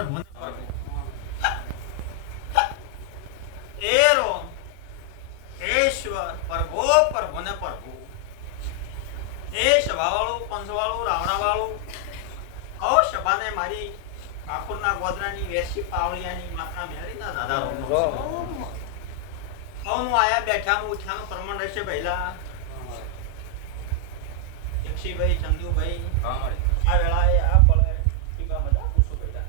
પ્રભુ એરો ઈશ્વર પ્રભુ પ્રભુને પ્રભુ. એ સભાવાળું પંચવાળું રાવણાવાળું ઓ સભાને મારી ઠાકોરના ગોદરાની વેસી પાવળિયાની માતા મેળીના દાદા હું આયા બેઠાનું ઉઠ્યાનું પ્રમાણ રહેશે પહેલા. યક્ષીભાઈ ચંદુભાઈ આ વેળાએ આ પળે ટીકા મજા પૂછું પહેલા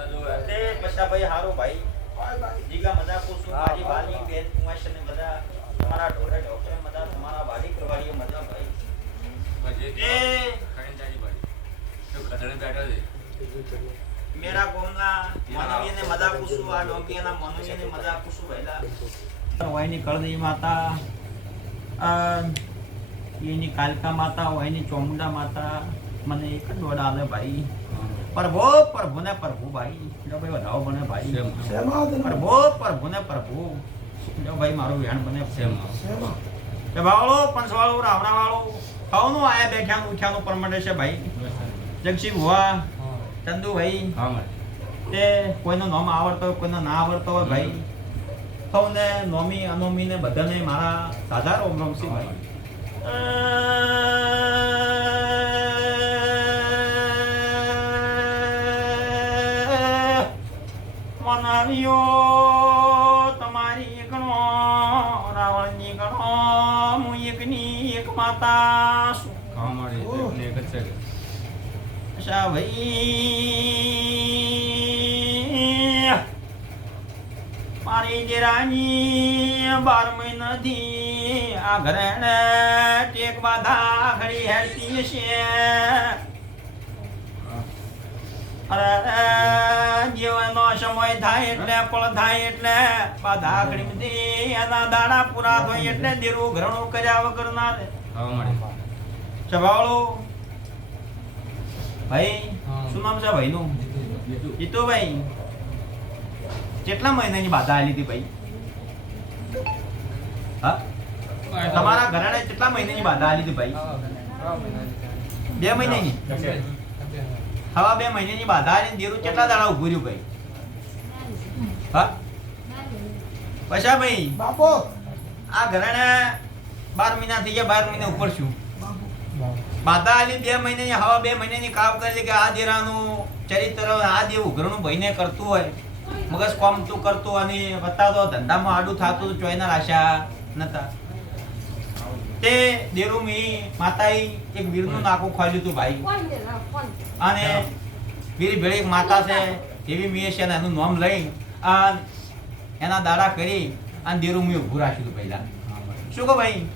તે પછાભાઈ હારો ભાઈ. જીગા મજા પૂછું. મારી વાલી બેન કુમાશને બધા તમારા ઢોરે ઢોકરે મજા તમારા વાલી કરવાડીએ મજા ભાઈ. મેરા ગોમના મનવીને મજા પૂછું આ ડોંકીના મનવીને મજા પૂછું પહેલા. વાયની કળદી માતા એની કાલકા માતા વાયની ચોમુંડા માતા મને એક જ દોડ આલે ભાઈ. પ્રભુ પ્રભુને પ્રભુ ભાઈ. જો ભાઈ વધાવો બને ભાઈ. પ્રભુ પ્રભુને પ્રભુ. જો ભાઈ મારું વેણ બને. કે બાવળો પંચવાળો રાવણાવાળો ખાવાનું આયા બેઠાનું ઉઠ્યાનું પરમંડે છે ભાઈ. જગશી ભુવા ચંદુભાઈ. તે કોઈનો નામ આવડતો હોય કોઈનો ના આવડતો હોય ભાઈ. સૌને નોમી અનોમી ને બધાને મારા સાધાર રોમ રોમ ભાઈ. ગણો હું એકની એક માતા. છું અચ્છા ભાઈ. મારી દેરાની બાર મહિનાથી આ ઘરે ટેક બાધા ઘડી હેડતી છે અરે. જીવનનો સમય થાય એટલે પળ થાય એટલે બાધા ઘડી એના દાડા પૂરા થાય એટલે દેરું ઘરણું કર્યા વગર ના રહે. ચભાવળો ભાઈ શું નામ છે ભાઈનું? જીતુભાઈ. કેટલા મહિનાની બાધા આલી હતી ભાઈ? હા? તમારા ઘરાણે કેટલા મહિનાની બાધા આલી હતી ભાઈ? બે મહિનાની? હવા બે મહિનાની બાધા આલી દેરું કેટલા દાડા ઉભું રહ્યું ભાઈ? હા? પછા ભાઈ બાપો. આ ઘરાણે બાર મહિના થઈ ગયા બાર મહિના ઉપર છું. બાધા આલી બે મહિનાની હવા બે મહિનાની કામ કરી કે આ દેરાનું ચરિત્ર આ દેવું ઘરનું ભાઈને કરતું હોય. મગજ કોમ તું કરતું અને બતાવતો ધંધામાં આડું થતું ચોઈના આશા નતા. તે દેરુમી માતાએ એક વીરનું નાકું ખોલ્યું હતું ભાઈ. અને વીર ભેળી એક માતા છે એવી મીએ છે ને એનું નામ લઈ આ એના દાડા કરી અને દેરું મેં ઊભું રાખ્યું હતું પહેલા. શું કહો ભાઈ?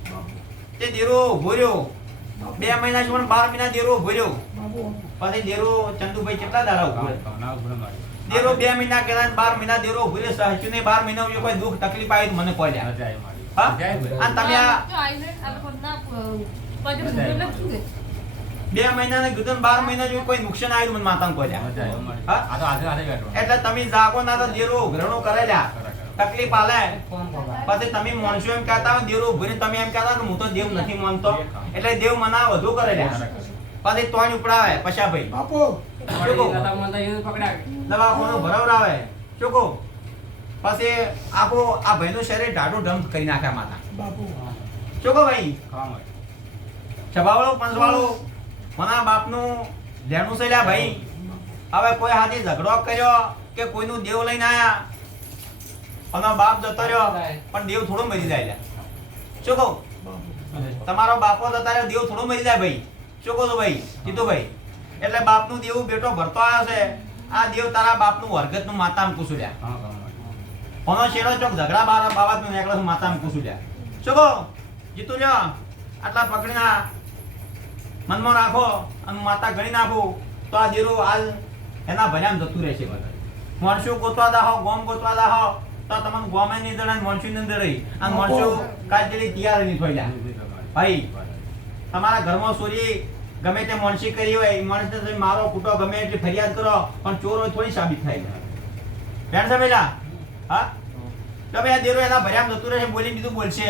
તે દેરો ઊભો રહ્યો. બે મહિના જોડે બાર મહિના દેરો ઊભો રહ્યો. પછી દેરો ચંદુભાઈ કેટલા દાડા ઊભો રહ્યો? દેરો બે મહિના કહેવાય ને બાર મહિના દેરો ઊભો રહ્યો. સહચ્યું નહીં બાર મહિના કોઈ દુઃખ તકલીફ આવી તો મને કોલ્યા તમે આ બે મહિના ને કીધું બાર મહિના જો કોઈ નુકસાન આવ્યું તો મને માતાને કોલ્યા એટલે તમે જાગો ના તો દેરો ઉઘરણો કરેલા તકલીફ આલે પછી તમે માણસો એમ કહેતા હોય દેરો ઉભરીને તમે એમ કહેતા કે હું તો દેવ નથી માનતો એટલે દેવ મના વધુ કરેલા પછી તોય ઉપડાવે પછા ભાઈ દવા દવાખાનું ભરાવડાવે શું કહું પછી આખો આ ભાઈનું શરીર ઢાઢો ઢમ કરી નાખ્યા માતા બાપુ. ચોકો ભાઈ? છબાવાળો પંચવાળો મના બાપનું લેણું છે લ્યા ભાઈ? હવે કોઈ હાથી ઝઘડો કર્યો કે કોઈનું દેવ લઈને આયા? અને બાપ જતો રહ્યો પણ દેવ થોડો મરી જાય લ્યા. શું કહું? તમારો બાપો જતા રહ્યો દેવ થોડો મરી જાય ભાઈ. શું ભાઈ છો ભાઈ? જીતુભાઈ એટલે બાપનું દેવું બેટો ભરતો આવ્યો છે. આ દેવ તારા બાપનું વર્ગતનું માતામાં કુસુલ્યા કોનો શેડો ચોક ઝઘડા બાર બાબતનું નેકળસ માતામાં કુસુલ્યા શું કહો? જીતુ લ્યો આટલા પકડીને મનમાં રાખો અને માતા ગણી નાખો તો આ દેરો હાલ એના ભર્યામ જતું રહેશે બધા. માણસો ગોતવા દાહો ગોમ ગોતવા દાહો તો તમને ગોમે નહીં દળે માણસો ની અંદર રહી. અને માણસો કાલ જેલી તૈયાર નહીં થઈ ભાઈ તમારા ઘરમાં ચોરી ગમે તે માણસી કરી હોય એ મારો કૂટો ગમે એટલી ફરિયાદ કરો પણ ચોર હોય થોડી સાબિત થાય છે. પેલા હા? તો ભાઈ આ દેરો એના ભર્યામ જતું રહેશે બોલી બીજું બોલશે.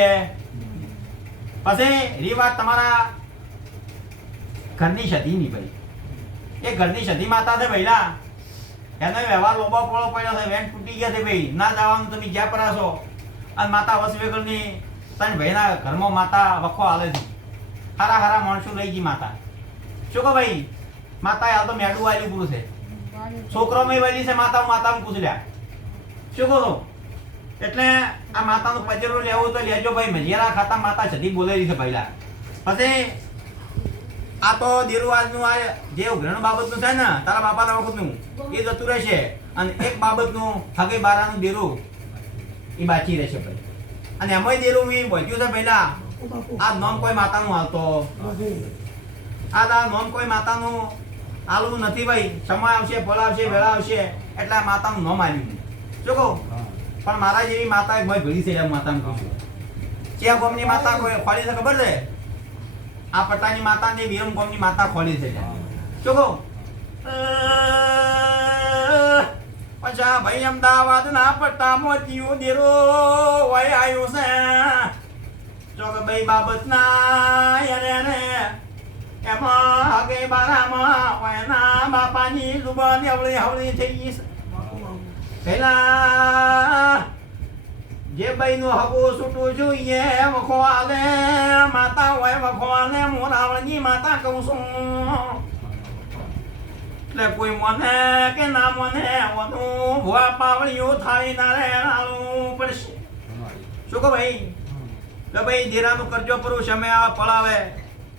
પછી રી વાત તમારા ઘરની સતી ની ભાઈ. એ ઘરની સતી માતા છે ભાઈલા. એનો વ્યવહાર લોબો પોળો પડ્યો છે વેન તૂટી ગયા છે ભાઈ. ના જવાનું તમે જ્યાં પરાશો અને માતા વસવેગરની તને ભાઈના ઘરમાં માતા વખો હાલે છે. હારા હારા માણસો લઈ ગઈ માતા. શું કહો ભાઈ? માતા હાલ તો મેડું વાલી પૂરું છે. છોકરોમાં વળી છે માતા માતા પૂછલ્યા શું કહો? એટલે આ માતાનું પજેરું લેવું તો લેજો ભાઈ મજેરા ખાતા માતા છતી બોલેલી છે પહેલા પછી આ તો દેરુવાજનું આ જે ઉઘરાણ બાબતનું છે ને, તારા બાપાના વખતનું, એ જતું રહેશે. અને એક બાબતનું હગે બારાનું દેરું એ બાકી રહેશે ભાઈ. અને એમાંય દેરું મેં વધ્યું છે પહેલા આ નોમ કોઈ માતાનું હાલતો. આ દા નોમ કોઈ માતાનું આલું નથી ભાઈ. સમય આવશે, ફળ આવશે, વેળા આવશે, એટલે માતાનું નોમ આવ્યું શું પણ મારા જેવી માતા એક ભળી છે એમ માતા ચિયા ગોમની માતા કોઈ ખોલી છે ખબર છે? આ પટ્ટાની માતા ને વિરમ ગોમની માતા ખોલી છે. કહું પછા ભાઈ અમદાવાદ ના પટ્ટા મોતીઓ દેરો વય આવ્યું છે. ચોક ભાઈ બાબત ના રે એમાં આગે બારામાં વયના બાપાની જુબાન હવળી હવળી થઈ છે. પેલા જે ભાઈનું હગું છૂટું જોઈએ વખવાને માતા હોય વખો મોરાવણની મોરાવળની માતા કહું છું. એટલે કોઈ મને કે ના મને વધુ ભુવા પાવળીઓ થાળી ના રે હાલવું પડશે. શું કહો ભાઈ? તો ભાઈ દેરાનું કરજો પરું સમય આવે. પડાવે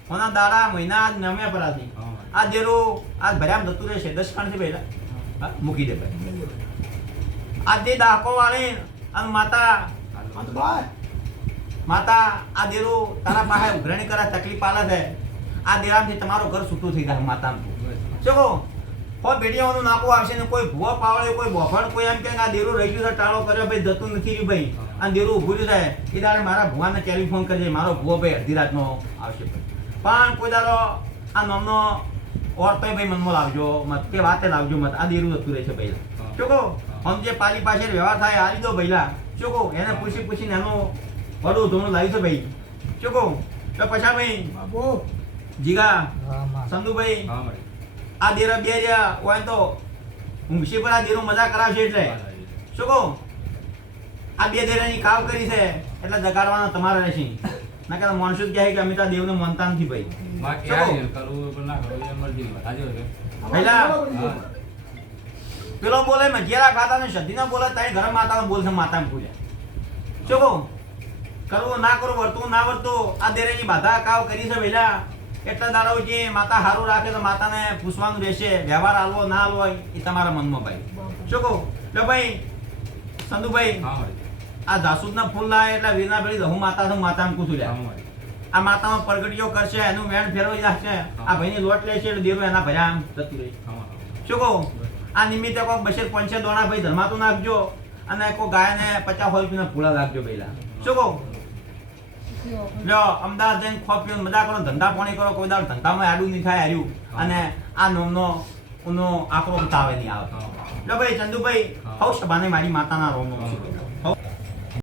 ઓના દાડા મહિના આજ નમે પરાથી આ દેરું આજ ભર્યામ જતું રહેશે દસ ખાણથી પહેલા. મૂકી દે ભાઈ. આજે દાકો વાળી અને માતા માતા આ દેરું તારા પાસે ઉઘરણી કરે તકલીફ આલે છે આ દેરામથી તમારું ઘર છૂટું થઈ જાય માતાનું શું કોઈ ભેડિયાઓનું નાકું આવશે ને કોઈ ભૂવો પાવડે કોઈ બોફણ કોઈ એમ કે આ દેરું રહી ગયું છે ટાળો કર્યો ભાઈ જતું નથી રહ્યું ભાઈ આ દેરું ઊભું રહ્યું છે એ દાડે મારા ભુવાને ટેલિફોન કરજે મારો ભૂવો ભાઈ અડધી રાતનો આવશે પણ કોઈ દાડો આ નામનો ઓરતોય ભાઈ મનમાં લાવજો મત કે વાતે લાવજો મત આ દેરું જતું રહેશે ભાઈ શું કહું? આમ જે પાલી પાસે વ્યવહાર થાય આ લીધો ભઈલા. ચોકો એને પૂછી પૂછીને એનો વડું ધોણું લાવી છે ભાઈ. ચોકો તો પછા ભાઈ જીગા સંધુભાઈ આ દેરા બે રહ્યા હોય તો ઊંઘશી પર આ દેરો મજા કરાવશે એટલે. ચોકો આ બે દેરાની કાવ કરી છે એટલે જગાડવાનો તમારે રહેશે. ના કે માણસો કહે કે અમે તો દેવને માનતા નથી ભાઈ. પહેલા પેલો બોલે મજિયારા ખાતા ને સધીના બોલે તારી ઘર માતા બોલશે માતા પૂજા શું કહું? કરવું ના કરવું વર્તવું ના વર્તવું આ દેરેની બાધા કાવ કરી છે પહેલા એટલા દાડો જે માતા સારું રાખે તો માતાને પૂછવાનું રહેશે વ્યવહાર હાલવો ના હાલવો એ તમારા મનમાં ભાઈ. શું કહું? લો ભાઈ સંધુભાઈ આ જાસૂદના ફૂલ લાવે એટલે વીરના પેલી હું માતા છું માતા પૂછું લે આ માતાનો પ્રગટિયો કરશે એનું વેણ ફેરવાઈ જશે આ ભાઈની લોટ લેશે એટલે દેરું એના ભર્યા આમ જતું રહે. શું કહું? આ નિમિત્તે કોઈ બસેર પંચે દોણા ભાઈ ધર્માતું નાખજો અને કોઈ ગાયને પચાસ હોય પીને ફૂલા નાખજો પેલા શું કહું? લ્યો અમદાવાદ જઈને ખો પીઓ મજા કરો ધંધા પાણી કરો કોઈ દાડો ધંધામાં આડું નહીં થાય હાર્યું. અને આ નોમનો ઉનો આકરો તાવે નહીં આવે જો ભાઈ ચંદુભાઈ હવ સભાને મારી માતાના રોમ રોમ છું